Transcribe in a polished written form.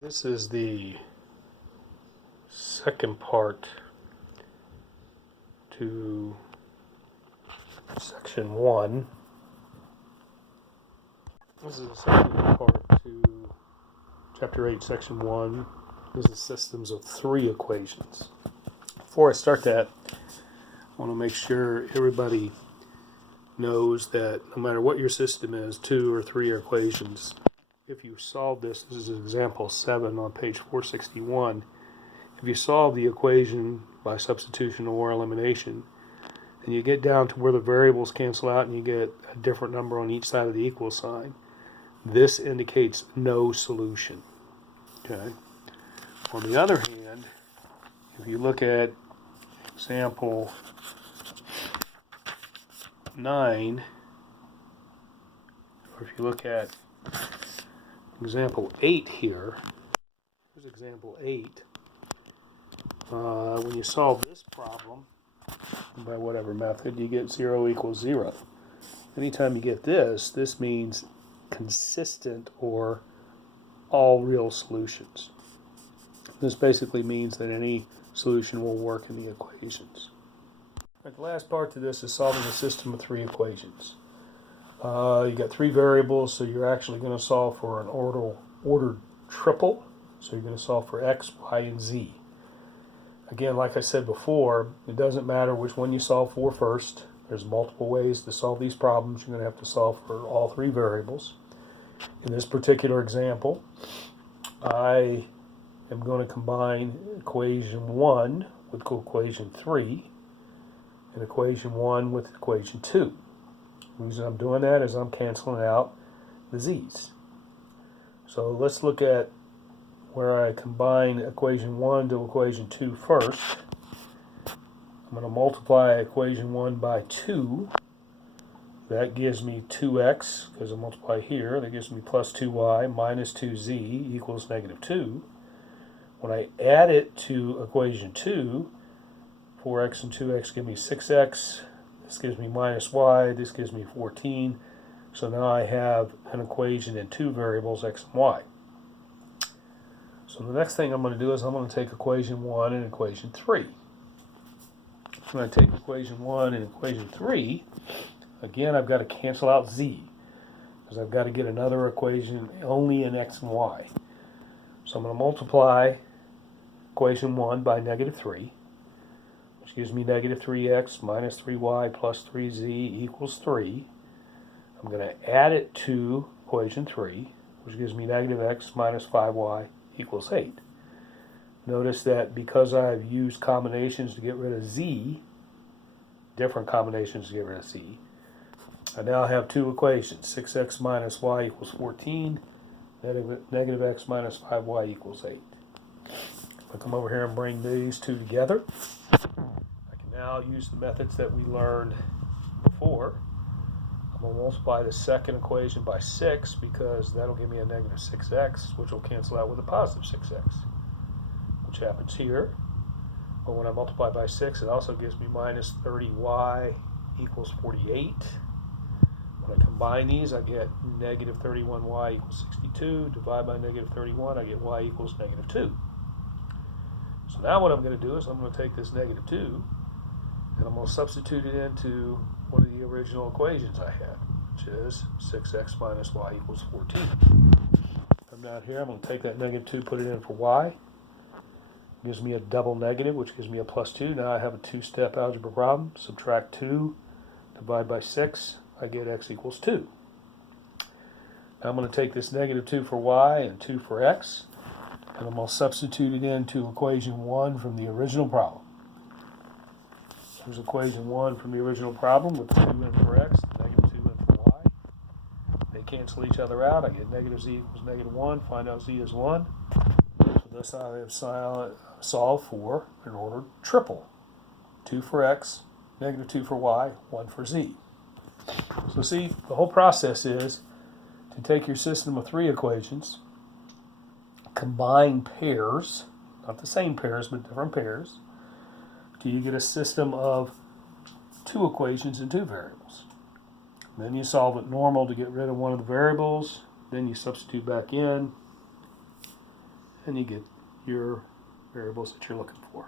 This is the second part to section 1. This is the second part to chapter 8, section 1. This is systems of 3 equations. Before I start that, I want to make sure everybody knows that no matter what your system is, 2 or 3 equations, if you solve this is example 7 on page 461. If you solve the equation by substitution or elimination, and you get down to where the variables cancel out and you get a different number on each side of the equal sign, this indicates no solution. Okay. On the other hand, if you look at example 9, or if you look at example 8 here, here's example 8. When you solve this problem by whatever method, you get 0 equals 0. Anytime you get this, this means consistent or all real solutions. This basically means that any solution will work in the equations. Right, the last part to this is solving a system of 3 equations. You got 3 variables, so you're actually going to solve for an ordered triple. So you're going to solve for x, y, and z. Again, like I said before, it doesn't matter which one you solve for first. There's multiple ways to solve these problems. You're going to have to solve for all 3 variables. In this particular example, I am going to combine equation 1 with equation 3 and equation 1 with equation 2. The reason I'm doing that is I'm canceling out the z's. So let's look at where I combine equation 1 to equation 2 first. I'm going to multiply equation 1 by 2. That gives me 2x, because I multiply here. That gives me plus 2y minus 2z equals negative 2. When I add it to equation 2, 4x and 2x give me 6x. This gives me minus y. This gives me 14. So now I have an equation in 2 variables, x and y. So the next thing I'm going to do is I'm going to take equation 1 and equation 3. When I take equation 1 and equation 3, again I've got to cancel out z, because I've got to get another equation only in x and y. So I'm going to multiply equation 1 by negative 3, which gives me negative 3x minus 3y plus 3z equals 3. I'm going to add it to equation 3, which gives me negative x minus 5y equals 8. Notice that because I've used combinations to get rid of z, different combinations to get rid of z, I now have 2 equations. 6x minus y equals 14, negative x minus 5y equals 8. If I come over here and bring these 2 together, I can now use the methods that we learned before. I'm going to multiply the second equation by 6, because that'll give me a negative 6x, which will cancel out with a positive 6x, which happens here. But when I multiply by 6, it also gives me minus 30y equals 48. When I combine these, I get negative 31y equals 62. Divide by negative 31, I get y equals negative 2. So now what I'm going to do is I'm going to take this negative 2, and I'm going to substitute it into one of the original equations I had, which is 6x minus y equals 14. Come down here, I'm going to take that negative 2, put it in for y. It gives me a double negative, which gives me a plus 2. Now I have a 2-step algebra problem. Subtract 2, divide by 6, I get x equals 2. Now I'm going to take this negative 2 for y and 2 for x, and I'm going to substitute it into equation 1 from the original problem. Here's equation 1 from the original problem with 2 in for x, negative 2 in for y. They cancel each other out. I get negative z equals negative 1. Find out z is 1. So this I have solved for an ordered triple. 2 for x, negative 2 for y, 1 for z. So see, the whole process is to take your system of 3 equations, combine pairs, not the same pairs, but different pairs, till you get a system of 2 equations and 2 variables. And then you solve it normal to get rid of one of the variables. Then you substitute back in. and you get your variables that you're looking for.